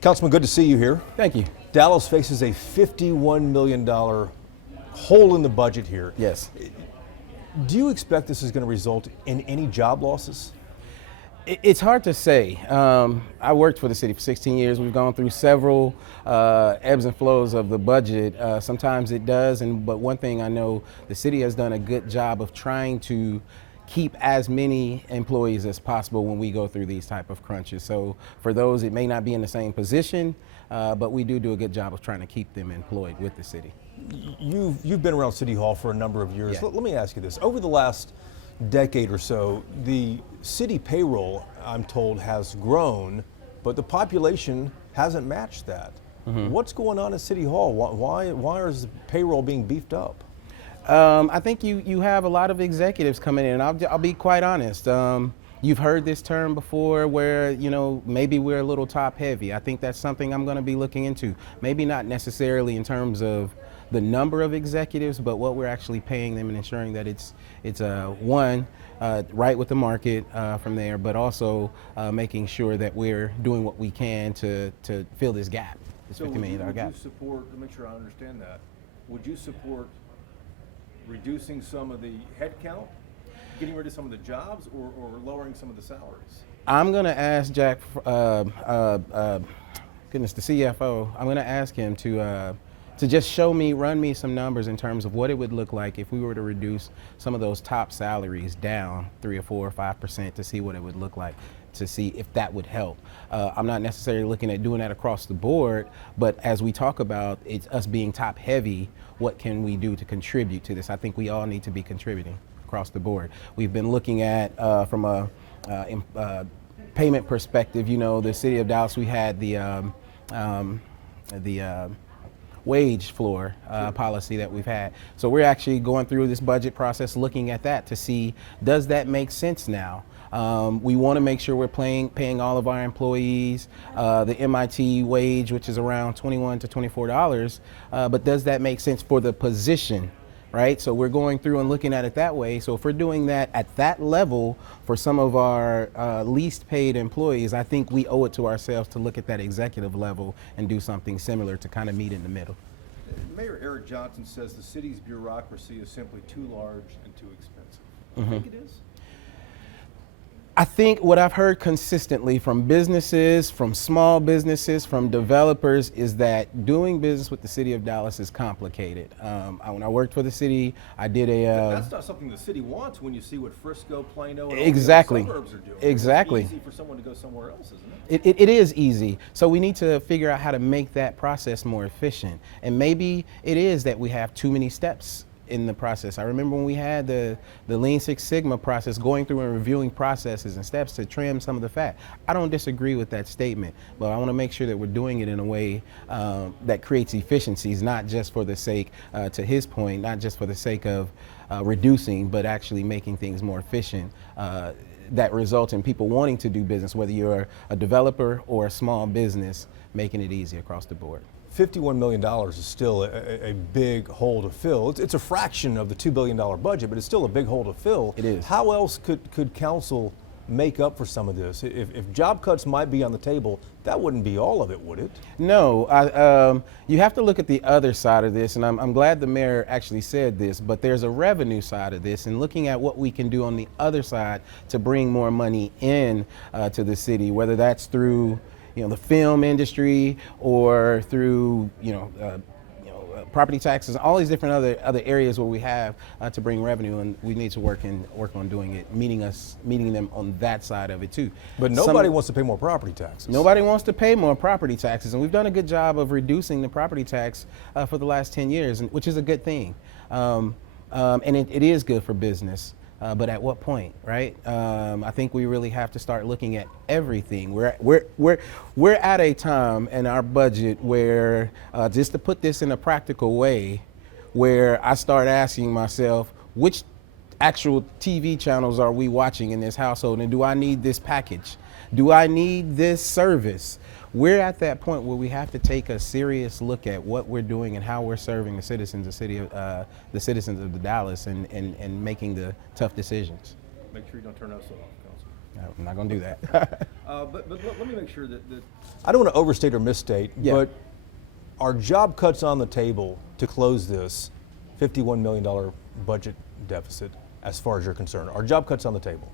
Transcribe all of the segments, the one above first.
Councilman, good to see you here. Thank you. Dallas faces a $51 million hole in the budget here. Yes. Do you expect this is going to result in any job losses? It's hard to say. I worked for the city for 16 years. We've gone through several ebbs and flows of the budget. Sometimes it does, but one thing I know, the city has done a good job of trying to keep as many employees as possible when we go through these type of crunches. So for those, it may not be in the same position, but we do a good job of trying to keep them employed with the city. You've been around City Hall for a number of years. Yeah. Let me ask you this. Over the last decade or so, the city payroll, I'm told, has grown, but the population hasn't matched that. What's going on at City Hall? Why is the payroll being beefed up? I think you have a lot of executives coming in, and I'll be quite honest. You've heard this term before where, maybe we're a little top heavy. I think that's something I'm going to be looking into. Maybe not necessarily in terms of the number of executives, but what we're actually paying them and ensuring that it's right with the market from there, but also making sure that we're doing what we can to fill this gap, this $50 million gap. Would you support, to make sure I understand that, would you support reducing some of the headcount, getting rid of some of the jobs, or lowering some of the salaries? I'm going to ask Jack, the CFO, I'm going to ask him to just run me some numbers in terms of what it would look like if we were to reduce some of those top salaries down 3 or 4 or 5% to see what it would look like, to see if that would help. I'm not necessarily looking at doing that across the board, but as we talk about it's us being top heavy, what can we do to contribute to this? I think we all need to be contributing across the board. We've been looking at, from a payment perspective, the city of Dallas, we had the wage floor policy that we've had. So we're actually going through this budget process looking at that to see, does that make sense now? We want to make sure we're paying all of our employees the MIT wage, which is around $21 to $24, but does that make sense for the position? Right, so we're going through and looking at it that way. So if we're doing that at that level for some of our least paid employees, I think we owe it to ourselves to look at that executive level and do something similar to kind of meet in the middle. Mayor Eric Johnson says the city's bureaucracy is simply too large and too expensive. Do you think it is? I think what I've heard consistently from businesses, from small businesses, from developers is that doing business with the city of Dallas is complicated. When I worked for the city, I did That's not something the city wants when you see what Frisco, Plano, and exactly. all the other suburbs are doing. Exactly. It's easy for someone to go somewhere else, isn't it? It is easy. So we need to figure out how to make that process more efficient. And maybe it is that we have too many steps in the process. I remember when we had the Lean Six Sigma process, going through and reviewing processes and steps to trim some of the fat. I don't disagree with that statement, but I want to make sure that we're doing it in a way that creates efficiencies, not just for the sake, to his point, not just for the sake of reducing, but actually making things more efficient that result in people wanting to do business, whether you're a developer or a small business, making it easy across the board. $51 million is still a big hole to fill. It's a fraction of the $2 billion budget, but it's still a big hole to fill. It is. How else could council make up for some of this? If job cuts might be on the table, that wouldn't be all of it, would it? No, you have to look at the other side of this, and I'm glad the mayor actually said this, but there's a revenue side of this, and looking at what we can do on the other side to bring more money in to the city, whether that's through the film industry or through property taxes, all these different other areas where we have to bring revenue, and we need to work on doing it, meeting them on that side of it too. But nobody wants to pay more property taxes. Nobody wants to pay more property taxes, and we've done a good job of reducing the property tax for the last 10 years, which is a good thing, and it is good for business. But at what point, right? I think we really have to start looking at everything. We're at a time in our budget where, just to put this in a practical way, where I start asking myself, which actual TV channels are we watching in this household, and do I need this package? Do I need this service? We're at that point where we have to take a serious look at what we're doing and how we're serving the citizens of the Dallas, and making the tough decisions. Make sure you don't turn us off, Councilman. I'm not going to do that. But let me make sure that I don't want to overstate or misstate, Yeah. but are job cuts on the table to close this $51 million budget deficit as far as you're concerned? Are job cuts on the table?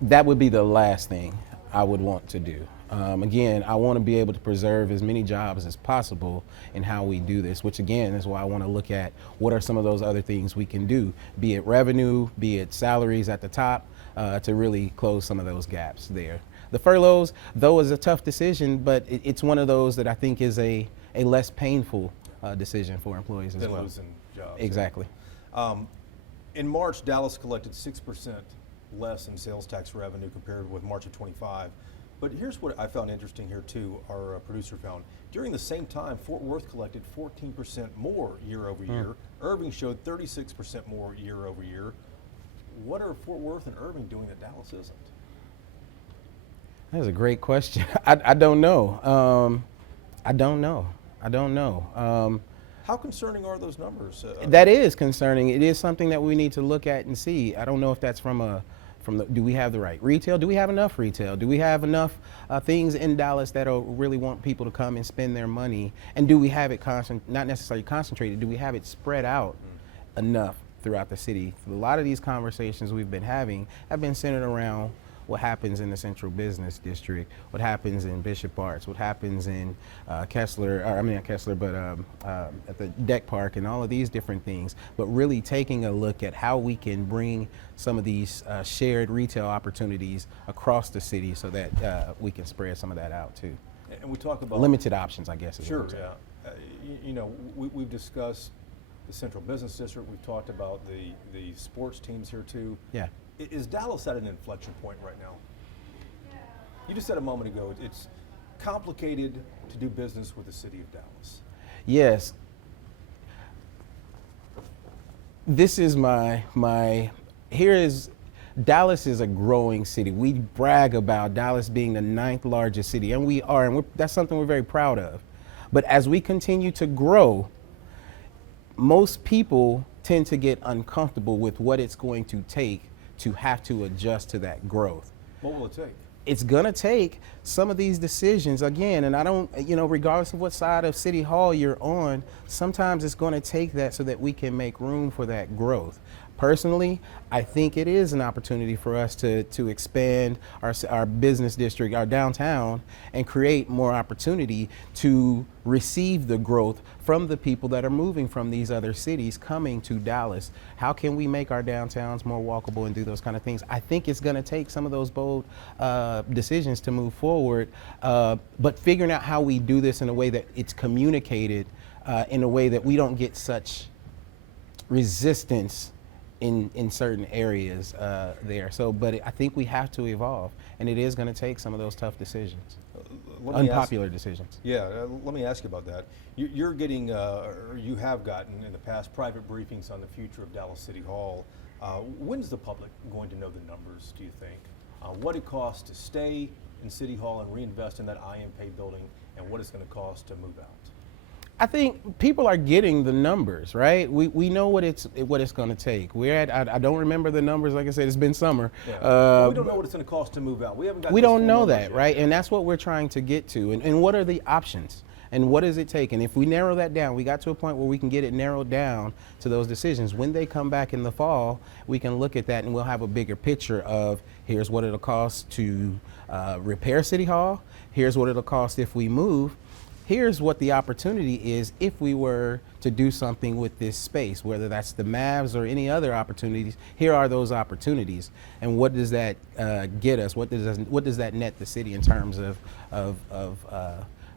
That would be the last thing I would want to do. Again, I want to be able to preserve as many jobs as possible in how we do this, which again is why I want to look at what are some of those other things we can do, be it revenue, be it salaries at the top, to really close some of those gaps there. The furloughs, though, is a tough decision, but it's one of those that I think is a less painful decision for employees as Than well. losing jobs. Exactly. In March, Dallas collected 6% less in sales tax revenue compared with March of 25. But here's what I found interesting here too, our producer found. During the same time, Fort Worth collected 14% more year over year. Irving showed 36% more year over year. What are Fort Worth and Irving doing that Dallas isn't? That's a great question. I don't know. I don't know. How concerning are those numbers? That is concerning. It is something that we need to look at and see. I don't know if that's do we have the right retail? Do we have enough retail? Do we have enough things in Dallas that'll really want people to come and spend their money? And do we have it not necessarily concentrated, do we have it spread out enough throughout the city? A lot of these conversations we've been having have been centered around what happens in the Central Business District, what happens in Bishop Arts, what happens in Kessler, or, I mean not Kessler, but at the Deck Park and all of these different things, but really taking a look at how we can bring some of these shared retail opportunities across the city so that we can spread some of that out too. And we talk about Limited options, I guess. Is Sure, what I'm saying. yeah. You know, we've discussed the Central Business District. We've talked about the sports teams here too. Yeah. Is Dallas at an inflection point right now? You just said a moment ago, it's complicated to do business with the city of Dallas. Yes. This is Dallas is a growing city. We brag about Dallas being the 9th largest city, and we are, and that's something we're very proud of. But as we continue to grow, most people tend to get uncomfortable with what it's going to take to have to adjust to that growth. What will it take? It's gonna take some of these decisions again, and I don't, regardless of what side of City Hall you're on, sometimes it's gonna take that so that we can make room for that growth. Personally, I think it is an opportunity for us to expand our business district, our downtown, and create more opportunity to receive the growth from the people that are moving from these other cities coming to Dallas. How can we make our downtowns more walkable and do those kind of things? I think it's going to take some of those bold decisions to move forward, but figuring out how we do this in a way that it's communicated in a way that we don't get such resistance in certain areas there. So, but I think we have to evolve, and it is going to take some of those tough decisions, unpopular decisions. Yeah, let me ask you about that. You're getting, or you have gotten in the past, private briefings on the future of Dallas City Hall. When's the public going to know the numbers, do you think? What it costs to stay in City Hall and reinvest in that IMP building, and what it's going to cost to move out? I think people are getting the numbers, right? We know what it's going to take. I don't remember the numbers. Like I said, it's been summer. Yeah. Well, we don't know what it's going to cost to move out. We don't know that, right? And that's what we're trying to get to. And what are the options? And what does it take? And if we narrow that down, we got to a point where we can get it narrowed down to those decisions. When they come back in the fall, we can look at that and we'll have a bigger picture of here's what it'll cost to repair City Hall. Here's what it'll cost if we move. Here's what the opportunity is if we were to do something with this space, whether that's the Mavs or any other opportunities. Here are those opportunities, and what does that get us? What does that net the city in terms of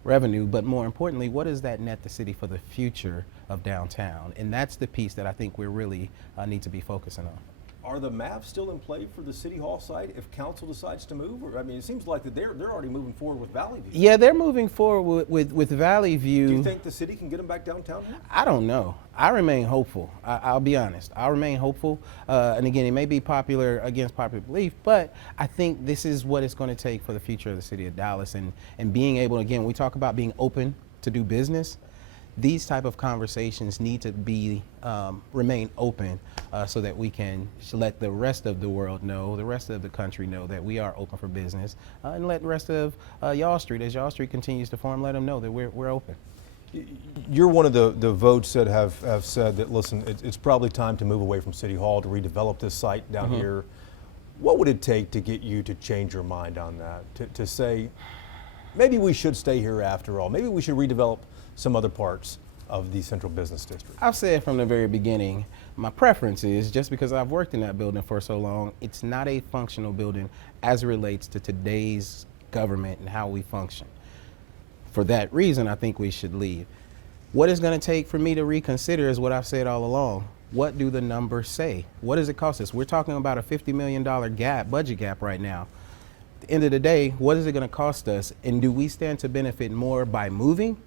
revenue? But more importantly, what does that net the city for the future of downtown? And that's the piece that I think we really need to be focusing on. Are the Mavs still in play for the City Hall site if council decides to move? Or, I mean, it seems like that they're already moving forward with Valley View. Yeah, they're moving forward with Valley View. Do you think the city can get them back downtown here? I don't know. I remain hopeful. I'll be honest. I remain hopeful. And again, it may be popular against popular belief, but I think this is what it's going to take for the future of the city of Dallas and being able, again, we talk about being open to do business. these type of conversations need to be remain open so that we can let the rest of the world know, the rest of the country know that we are open for business, and let the rest of Y'all Street, as Y'all Street continues to form, let them know that we're open. You're one of the votes that have said that, listen, it's probably time to move away from City Hall to redevelop this site down here. What would it take to get you to change your mind on that? To say, maybe we should stay here after all. Maybe we should redevelop some other parts of the central business district. I've said from the very beginning, my preference is, just because I've worked in that building for so long, it's not a functional building as it relates to today's government and how we function. For that reason, I think we should leave. What it's going to take for me to reconsider is what I've said all along. What do the numbers say? What does it cost us? We're talking about a $50 million budget gap right now. At the end of the day, what is it going to cost us? And do we stand to benefit more by moving,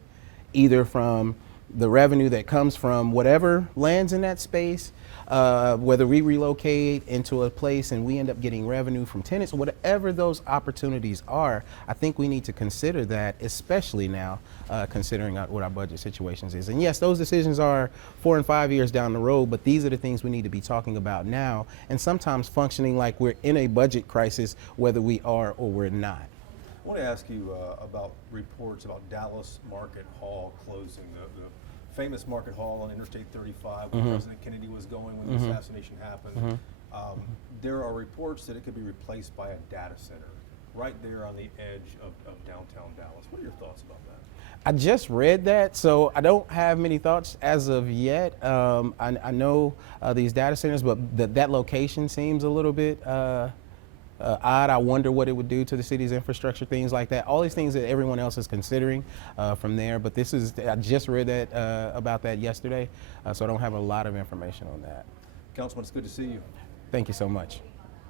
either from the revenue that comes from whatever lands in that space, whether we relocate into a place and we end up getting revenue from tenants, whatever those opportunities are, I think we need to consider that, especially now, considering what our budget situations is. And yes, those decisions are 4 and 5 years down the road, but these are the things we need to be talking about now, and sometimes functioning like we're in a budget crisis, whether we are or we're not. I want to ask you about reports about Dallas Market Hall closing, the famous Market Hall on Interstate 35 where President Kennedy was going when the assassination happened. There are reports that it could be replaced by a data center right there on the edge of downtown Dallas. What are your thoughts about that? I just read that, so I don't have many thoughts as of yet. I know these data centers, but that location seems a little bit odd. I wonder what it would do to the city's infrastructure, things like that. All these things that everyone else is considering from there. But I just read that about that yesterday, so I don't have a lot of information on that. Councilman, it's good to see you. Thank you so much.